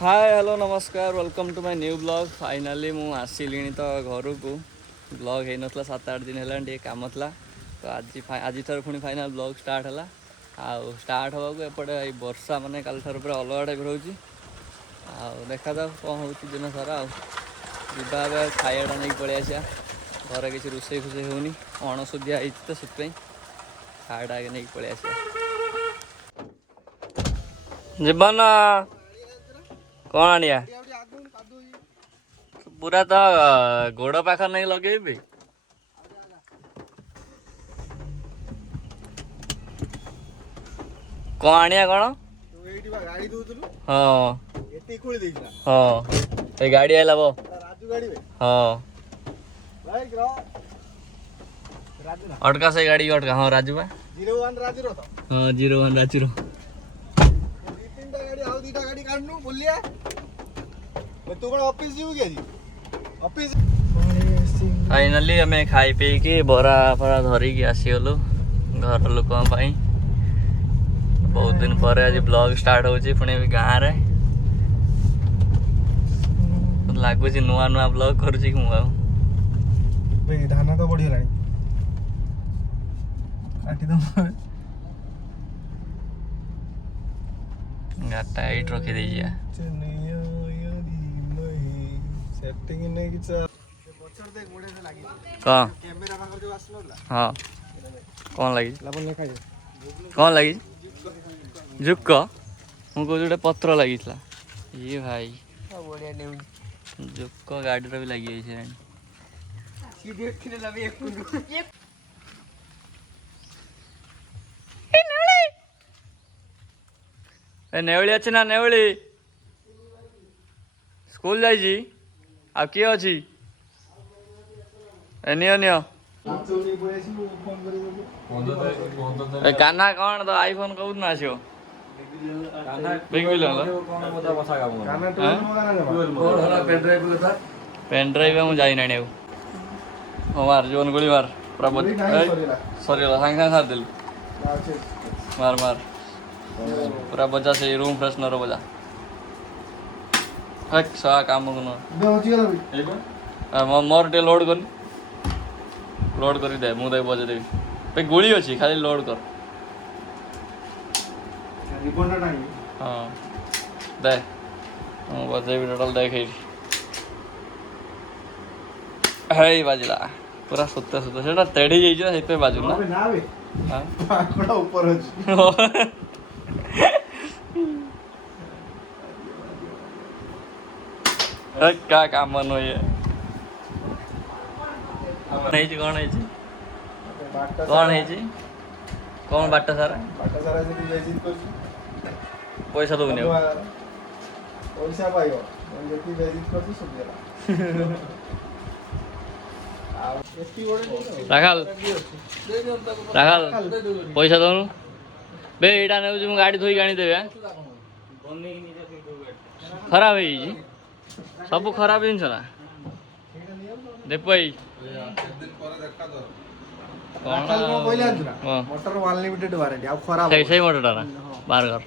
हाय hello नमस्कार welcome to my new blog finally मु आसिली तो घर को ब्लॉग हो ना 7-8 दिन है काम था तो आज थर पुणी फाइनाल ब्लॉग स्टार्ट है आउ स्टार्ट हवा को एपटे वर्षा माने काल ठार पूरा अलग टाइप रोचे देखा जाओ कौन हो दिन सारा आवा खायाटा नहीं पलि आसा घर किसी रोसे फुसे होनी अणसुधिया तो से खायाटा आगे नहीं पलि आसा जीवन कौन आनिया पूरा तो गोड़ पाख नहीं लगे कौन आनिया कौन हाँ हाँ गाड़ी आइला वो हाँ अटका से गाड़ी अटका हाँ राजू बा 01 राजू रो हाँ 01 राजू रो गाड़ी आउ दीटा गाड़ी काढनु बोलिया तू कोन ऑफिस जीव के ऑफिस फाइनाली हमें खाई पी के बरा फरा धरिकी आसीगलु घर लोक बहुत दिन पर आज ब्लॉग स्टार्ट होची पुणे भी गाँ रे लगुच नुआ नुआ ब्लॉग करुची कि भाई धाना तो बढ़ी लानी काटी दो गाटा एट रखी दीजिए सेटिंग नहीं किछ बचर देख मोडे से लागी हां कैमरा पाकर जो आसनला हां कौन लगी लाबन नहीं खाई कौन लगी जुक्क मुझको जोटे पत्र लगी ये भाई बढ़िया न्यूज जुक्क गाड़ी भी लगी है सीधे खिले लबे एक कुंडू नेवली अच्छी ना नेवली स्कूल जाइए आ किए अच्छी नियो नियो कान्हा कौन तो आईफोन कौन ना आसियो पेन ड्राइव मुझे जाई ना मार जीवन गोली मार पूरा सरीगला सांगे सांगे सार देलु मार मार पूरा बजा से रूम फ्रेशनर बजा हक सा काम मोर टे लोड कर लोड कर दे मुझे बजे देवी पे गोली अच्छी खाली लोड कर हाँ दे बजे टोटल देख है बाजिला पूरा सुता सुता से तेढ़ी जाइए से बाजू ना ऊपर क्या काम मन ये कौन है कौन है कौन बाट सारा पैसा तो नहीं पैसा पाइबो जेती बेजित करछ सब राखाल राखाल पैसा दौनु बे एटा ने जो गाड़ी धोई आनी देबे खराब है सब खराब जिनस ना देख भाई मोटर अनलिमिटेड वारंटी आ खराब सही मोटरटा ना बाहर घर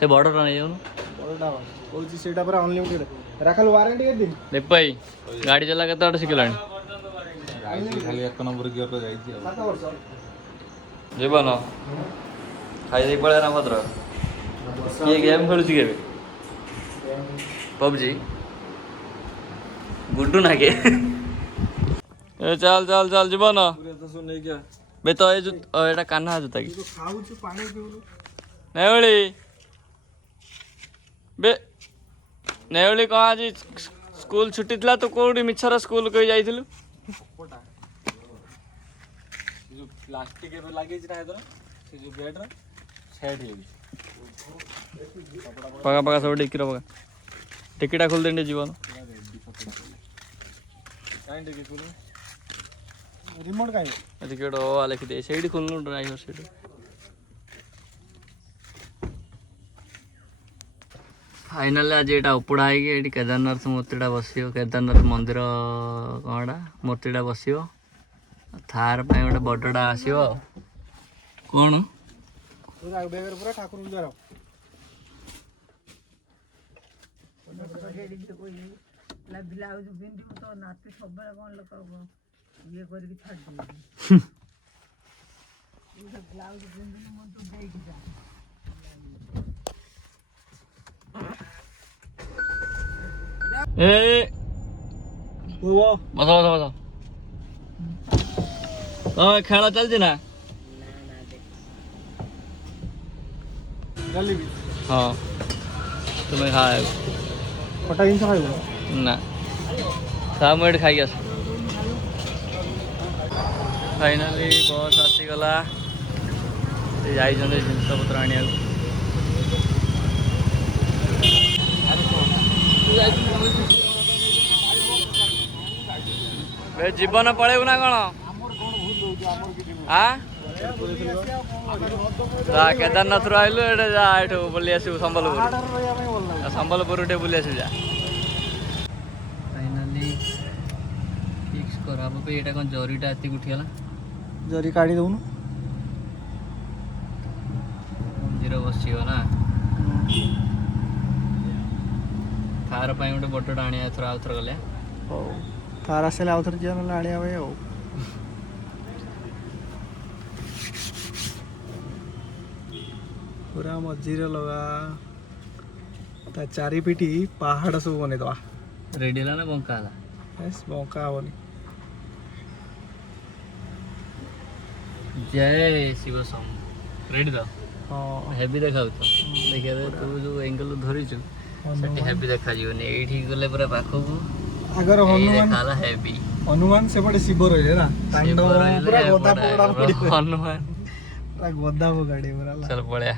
से बड़टा नहीं जाऊँ बड़टा कोची सेटा पर अनलिमिटेड राखल वारंटी के दिन देख भाई गाड़ी चला के तो शिखलानी खाली एक नंबर गियर रे जाई 7 वर्ष जीवन खाई दे पड़े ना भद्र ये गेम खेलुची के पबजी गुड्डू ना के ए चल चल चल जीवन बे तो ये जो एटा कान्हा जोता की खाऊ छु पानी पीउलु नेवली बे नेवली कहाँ आज स्कूल छुट्टी थी तो कौटी मिछर स्कूल कही जाइलु कोटा जो प्लास्टिक एबे लागे छै ना इधर से जो गेट रे सेट हे पका पका सब डिक्की पका टिकटा खोल देंगे जीवन काई टिकट खोल रिमोट काई टिकट ओ लिख दे सेडी खोलनु ड्राइवर सीट फाइनल आज एटा उपड़ा है कि केदारनाथ मूर्तिटा बसियो केदारनाथ मंदिर कौनटा मूर्तिटा बसियो थार पे गोटे बड़टा आसियो कौन पूरा बेगर पूरा ठाकुर पूजा ବ୍ଲାଉଜ ପିନ୍ଧିବୁ ତ ନାତି ସବୁବେଳେ କ'ଣ ଲୋକ ଇଏ କରିକି ଛାଡ଼ିଦେବି ବ୍ଲାଉଜ ପିନ୍ଧିବୁ ମୁଁ ତୁ ଦେଇକି ଯା ଏ ବସ ବସ ବସ ତମ ଖେଳ ଚାଲିଛି ନା ହଁ ତୁମେ ଖାଅ କଟା ଜିନିଷ ଖାଇବ ନା ତା ମୁଁ ଏଠି ଖାଇକି ଆସ ଫାଇନାଲି ବସ୍ ଆସିଗଲା ସେ ଯାଇଛନ୍ତି ଜିନିଷପତ୍ର ଆଣିବାକୁ ଜୀବନ ପଳେଇବୁ ନା କ'ଣ କେଦାରନାଥରୁ ଆଇଲୁ ଏଠି ଯା ଏଠୁ ବୁଲି ଆସିବୁ ସମ୍ବଲପୁର ସମ୍ବଲପୁର ଟିକେ ବୁଲି ଆସିବୁ ଯା ଫାଇନାଲି ଫିକ୍ସ କରାହବ ଏଇଟା କ'ଣ ଜରିଟା ଏତିକି ଉଠିଗଲା ଜରି କାଢି ଦଉନୁ ମନ୍ଦିର ବସିବ ନା ଥାର ପାଇଁ ଗୋଟେ ବଟଟା ଆଣିବା ଏଥର ଆଉଥର ଗଲେ ହଉ ତାର ଆସିଲେ ଆଉଥରେ ଯିବା ନହେଲେ ଆଣିବା ପାଇଁ ଆଉ ପୁରା ମଝିରେ ଲଗା ତା ଚାରିପିଟି ପାହାଡ଼ ସବୁ ବନେଇଦବା ରେଡି ହେଲା ନା ବଙ୍କା ହେଲା ବଙ୍କା ହବନି ଜୟ ଶିବ ସମ ରେଡି ତ ହଁ ହେଭି ଦେଖାଉଛ ଦେଖିବା ତୁ ଯୋଉ ଏଙ୍ଗଲ ଧରିଛୁ ସେଠି ହେଭି ଦେଖାଯିବନି ଏଇଠିକି ଗଲେ ପୁରା ପାଖକୁ ଆଗର ହନୁମାନ ହେଭି ହନୁମାନ ସେପଟେ ଶିବ ରହିଲେ ନା ତାଣ୍ଡବ ପୁରା ଗଦା ପକଡ଼ା ପଡ଼ିବ ହନୁମାନ ପୁରା ଗଦା ପକାଡ଼ି ପୁରା ଚାଲ ପଳେଆ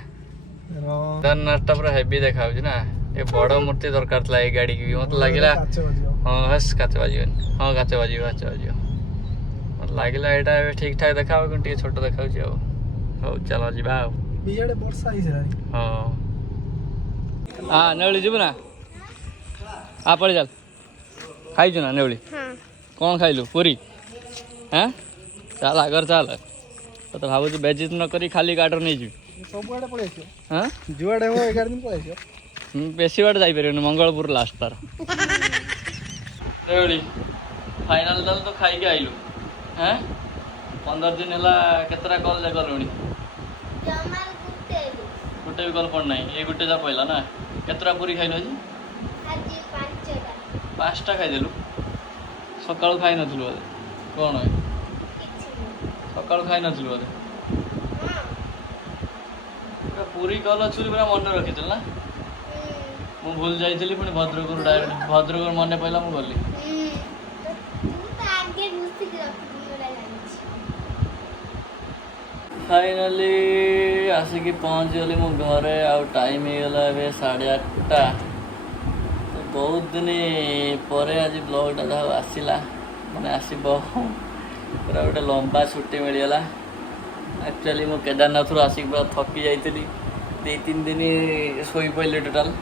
କେଦାରନାଥଟା ପୁରା ହେଭି ଦେଖାଯାଉଛି ନା ଟିକେ ବଡ଼ ମୂର୍ତ୍ତି ଦରକାର ଥିଲା ଏଇ ଗାଡ଼ିକି ମତେ ଲାଗିଲା ହଁ ହସ୍ କାଚ ବାଜିବନି ହଁ କାଚ ବାଜିବ ମତେ ଲାଗିଲା ଏଇଟା ଏବେ ଠିକ୍ ଠାକ୍ ଦେଖାହବ କିନ୍ତୁ ଟିକେ ଛୋଟ ଦେଖାଉଛି ଆଉ ହଉ ଚାଲ ଯିବା ଆଉ ଇଆଡ଼େ ବର୍ଷା ହେଇସାରିଲାଣି ହଁ ନେଉଳି ଯିବୁ ନା ପଳେଇ ଚାଲ ଖାଇଛୁ ନା ନେଉଳି କ'ଣ ଖାଇଲୁ ପୁରୀ ଚାଲ ଆଗରେ ଚାଲ ତତେ ଭାବୁଛୁ ବେଜିତ ନ କରି ଖାଲି ଗାଡ଼ିରେ ନେଇଯିବି ସବୁଆଡ଼େ ପଳେଇ ଆସିବ ଯୁଆଡ଼େ ହବ 11 ଦିନ ପଳେଇ ଆସିବ ବେଶୀ ବାଟ ଯାଇପାରିବନି ମଙ୍ଗଳପୁର ଲାଷ୍ଟ ତାର ନେଉଳି ଫାଇନାଲ ତାହେଲେ ତ ଖାଇକି ଆଇଲୁ 15 ଦିନ ହେଲା କେତେଟା କଲ୍ କଲୁଣି ଗୋଟେ ବି କଲ୍ ପଡ଼ ନାହିଁ ଏଇ ଗୋଟେ ଯା ପଇଲା ନା କେତେଟା ପୁରୀ ଖାଇଲୁ ଆଜି 5ଟା ଖାଇଦେଲୁ ସକାଳୁ ଖାଇନଥିଲୁ ବୋଧେ କ'ଣ ସକାଳୁ ଖାଇନଥିଲୁ ବୋଧେ ପୁରୀ କଲ୍ ଅଛି ପୁରା ମନେ ରଖିଥିଲୁ ନା ମୁଁ ଭୁଲ ଯାଇଥିଲି ପୁଣି ଭଦ୍ରକରୁ ଡାଇରେକ୍ଟ ଭଦ୍ରକରୁ ମନେ ପଇଲା ମୁଁ ଗଲି ଫାଇନାଲି ଆସିକି ପହଞ୍ଚିଗଲି ମୋ ଘରେ ଆଉ ଟାଇମ୍ ହେଇଗଲା ଏବେ 8:30 ବହୁତ ଦିନ ପରେ ଆଜି ବ୍ଲଗ୍ଟା ଯାହା ଆସିଲା ମାନେ ଆସିବ ପୁରା ଗୋଟେ ଲମ୍ବା ଛୁଟି ମିଳିଗଲା ଆକ୍ଚୁଆଲି ମୁଁ କେଦାରନାଥରୁ ଆସିକି ପୁରା ଥକି ଯାଇଥିଲି 2-3 ଦିନ ଶୋଇପଡ଼ିଲି ଟୋଟାଲ୍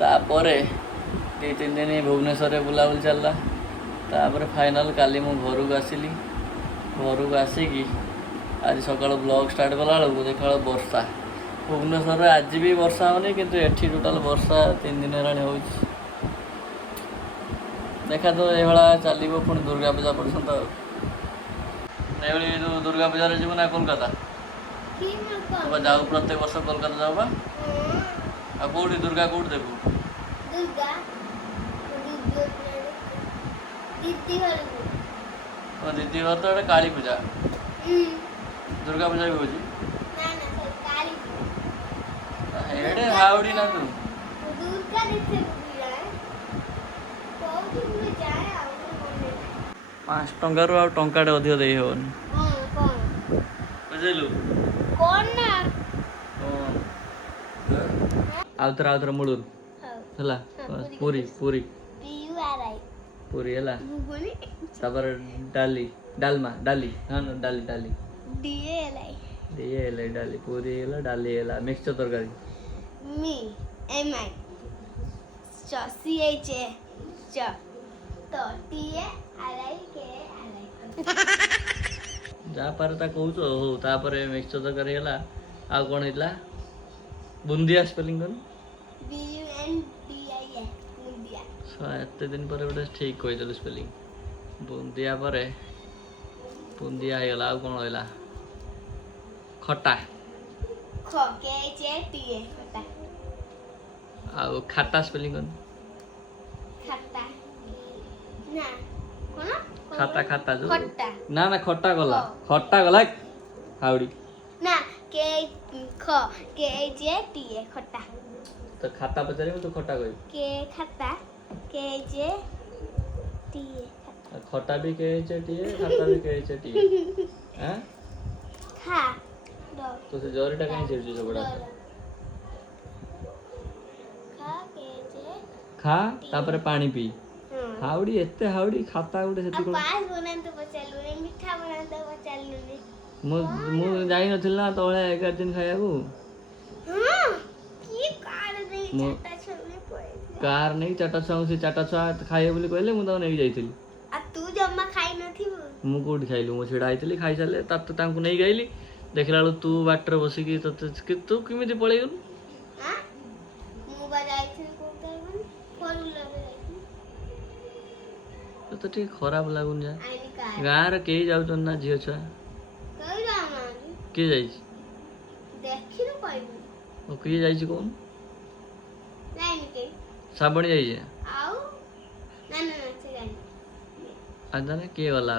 ତାପରେ 2-3 ଦିନ ଭୁବନେଶ୍ୱରରେ ବୁଲାବୁଲି ଚାଲିଲା ତାପରେ ଫାଇନାଲ୍ କାଲି ମୁଁ ଘରକୁ ଆସିଲି ଘରକୁ ଆସିକି ଆଜି ସକାଳୁ ବ୍ଲଗ୍ ଷ୍ଟାର୍ଟ କଲାବେଳକୁ ଦେଖିଲା ବର୍ଷା ଭୁବନେଶ୍ୱରରେ ଆଜି ବି ବର୍ଷା ହେଉନି କିନ୍ତୁ ଏଠି ଟୋଟାଲ୍ ବର୍ଷା 3 ଦିନ ହେଲାଣି ହେଉଛି ଦେଖା ତ ଏଇଭଳିଆ ଚାଲିବ ପୁଣି ଦୁର୍ଗା ପୂଜା ପର୍ଯ୍ୟନ୍ତ ଆଉ ନେଉଳି ଯେଉଁ ଦୁର୍ଗା ପୂଜାରେ ଯିବୁ ନା କୋଲକାତା ଯାଉ ପ୍ରତ୍ୟେକ ବର୍ଷ କୋଲକାତା ଯାଉ ବା ଆଉ କେଉଁଠି ଦୁର୍ଗା କେଉଁଠି ଦେଖୁ ଦିଦି ଘର ତ ଗୋଟେ କାଳୀ ପୂଜା ଦୁର୍ଗା ପୂଜା ବି ହେଉଛି ଏଡ଼େ ହାଉଡ଼ି ନା ତୁ 5 ଟଙ୍କାରୁ ଆଉ ଟଙ୍କାଟେ ଅଧିକ ଦେଇ ହେବନି ବୁଝିଲୁ ଆଉଥରେ ମୂଳରୁ ହେଲା ପୁରୀ ପୁରୀ ପୁରୀ ହେଲା ତାପରେ ଡାଲମା ଡାଲି ଡାଲି ଡାଲି ପୁରୀ ହେଲା ଡାଲି ହେଲା ମିକ୍ସଚର ତରକାରୀ ଯାହା ପାରେ ତା କହୁଛୁ ହଉ ତାପରେ ମିକ୍ସଚର ତରକାରୀ ହେଲା ଆଉ କ'ଣ ହେଇଥିଲା ବୁନ୍ଦିଆ ସ୍ପେଲିଂ କର एत दिन पर गोटे ठीक कहीदेलु स्पेलिंग बुंदिया पर बुंदिया हो गला कौन रहा खटा ख के जे टी ए खट्टा आउ खाता स्पेलिंग कौन खट्टा ना कोन खाता खाता जो खट्टा ना ना खट्टा गला हाउडी ना के ख के जे टी ए खट्टा तो खाता पचारे तू खट्टा कह के खट्टा के जे टी ए खट्टा भी कहे चटिए खाता भी कहे चटिए हैं खा दो तो से जरीटा कहीं चिड़ची सब बड़ा खा के जे खा तापर पानी पी हां हाउडी एते हाउडी खाता गुटे सेति अब पास बनाते पचालू रे मीठा बनाते पचालू रे मु जाई नथिल ना तळे 11 दिन खाया को हां की कार दे मो- चाटा छोले पड़े कार नहीं चाटा छुआ से चाटा छुआ खाए बोली कहले मु तो नहीं जाइथिल आ तू जम्मा खाई नथिबो मु कोठी खाइलु मु छिड़ा आइथिली खाइ साले तांको नहीं गइली देखला बेलू तू बाटर बसिकी तू केमिति पळेई गलु हां मु बजाई थी कोते बन फोर व्हीलर रे तो ठीक खराब लागुन जा आईनी कार गाँ रे केही जाउछन ना झियो छुआ कई जाना के जाइछि देखि न पाइबो ओ के जाइछि कोन लाइन के साबणी जाइछि आउ ना ना ना से गाड़ी आदा ने के वाला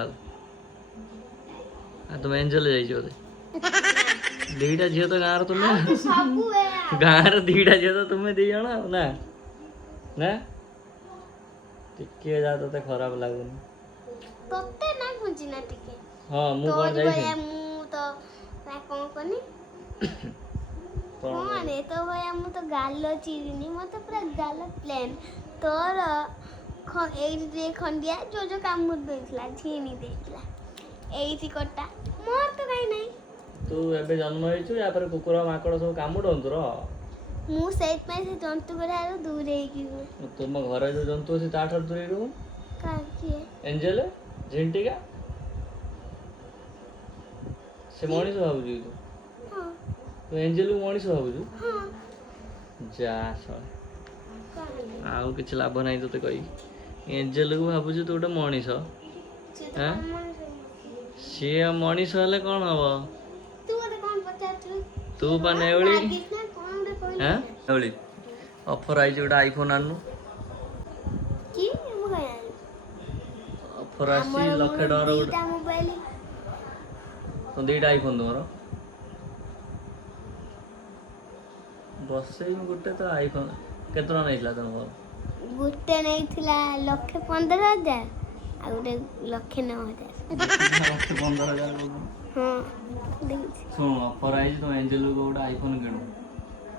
आ तुम एंजल जाइछि ओते दीटा झियो तो गाँ रे तुमे सबु है गाँ रे दीटा झियो तो तुमे दी जण ना ना टिके जा तो खराब लागुन तोते ना खुंची ना टिके हां मु तो कोन जाइछि मु तो ना कोन कोनी कौन है तो भैया मु तो गालो चिरिनी मते पूरा गालो प्लेन तोर एई खंडिया जो जो काम मुद देइतला छीनी देइतला एई कट्टा मोर तो काई नहीं तू एबे जन्म होइछु या पर कुकुर माकड़ सब कामुडन तोर मु सेत में से जंतु गुरारो दूर है कि तुम घर जो जंतु अछि ताठर दूर रहू का की एंजल झिंटिका से मनीष भाबुछु तू हां तू एंजल को मनीष भाबुछु हां जा स का आउ किछ लाभ नाही तते कहि एंजल को भाबुछु तू गोटे मनीष हैं से मनीष हेले कोन हबो तू ओते कोन पचातु तू पा नेवली कितना कोन दे कोई हैं नेवली ऑफर आई गोटे आईफोन आनु की मु गया ऑफर आसी लक्ष डॉलर गोटे ता मोबाइल तो दीटा आईफोन तुमर बसे गोटे तो आईफोन केते टका नेइला तुमर गुटे नहीं थिला 1,15,000 आ गुटे 1,09,000 15,000 हां देखि सुन ऑफर आई तो एंजल को गोटे आईफोन किणु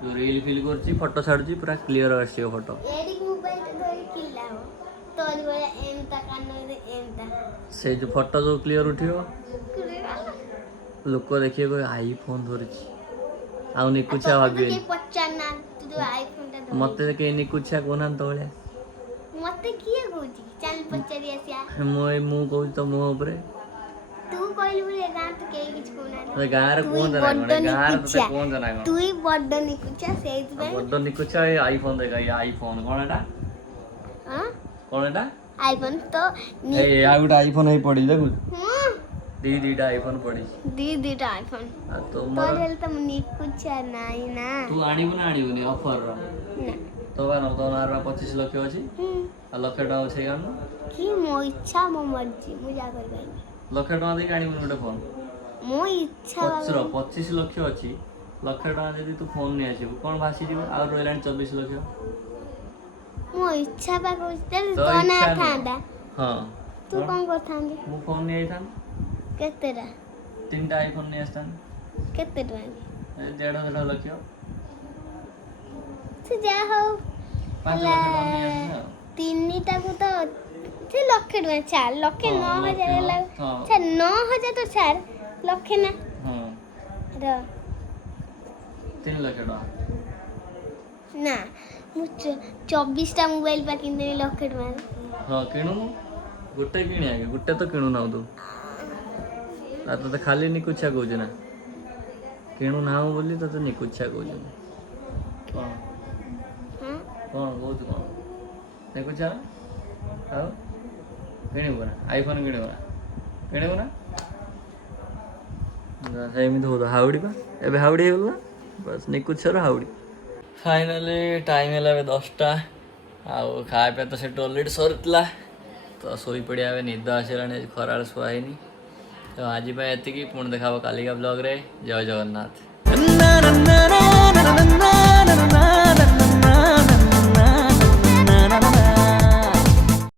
जो रील फिल करची फोटो छाड़ची पूरा क्लियर आसी फोटो एडी मोबाइल तो धरि किला हो तोर बोला एम ता कानो दे एम ता से जो फोटो जो क्लियर उठियो लोक देखिए कोई आईफोन धरची आउ निकुछा भाबिए के पचाना तू जो आईफोन ता धरि मते के निकुछा कोना तळे मते किए कहूची चल पचारी आसिया मु कहू तो मो ऊपर तू कहली बोले गां तो के किछ कोना गाँ रे कोन जना गाँ रे तते कोन जना तू ही बड्ड निकुचा सेज में बड्ड निकुछा ए आईफोन देखा ये आईफोन कोन एटा हां कोन एटा आईफोन तो ए आ गोटे आईफोन है पड़ी देखु हां दीटा आईफोन पड़ी दीटा आईफोन आ तो तोर हेल त निकुचा नाही ना तू आनिबु ना आनिबुनी ऑफर रो ना तो बा तो नार 25 लाख अछि आ लाख टका छै गान कि मो इच्छा मो मर्जी मु जा करबै लाख टका दे आनिबुनी गोटे फोन मो इच्छा 25 लाख अछि लाख टका जदी तू फोन नै आछिबु कोन भासी दिबु आ रोइलान 24 लाख मो इच्छा बा को चल तो तो ना इच्छा थांदा हां तू कोन करथांगे मु फोन नै आइथान केतेरा तीनटा आईफोन नै आस्तान केते टका 1.5 लाख से जा हो 5 लाख टका नै आस्ता तीनटा को तो से लक्ष टका चार लक्ष हाँ, 9,000 हाँ। लाग अच्छा 9,000 तो चार लक्ष ना हां र 3 लाख टका ना मु 24 टा मोबाइल पा किने लक्ष टका हां किणु गोटे किणी आगे गोटे तो किणु ना तू आ तो खाली निकुछा कहू ना किणु ना बोली तो निकुछा कहू हां कौन कहू कौन ଦେଖୁଛ ଆଉ କିଣିବୁ ନା ଆଇଫୋନ୍ କିଣିବୁ ନା ସେମିତି ହଉ ହାଉଡ଼ି ବା ଏବେ ହାଉଡ଼ି ହେଇଗଲା ନା ବାସ୍ ନିକୁଛର ହାଉଡ଼ି। ଫାଇନାଲି ଟାଇମ୍ ହେଲା ଏବେ 10ଟା ଆଉ ଖାଇବା ପିଇବା ତ ସେଠୁ ଅଲରେଡ଼ି ସରିଥିଲା ତ ଶୋଇପଡ଼ିବା ଏବେ ନିଦ ଆସିଲାଣି ଖରାବେଳେ ଶୁଆ ହେଇନି ତ ଆଜି ପାଇଁ ଏତିକି ପୁଣି ଦେଖା ହବ କାଲିକା ବ୍ଲଗ୍ରେ ଜୟ ଜଗନ୍ନାଥ।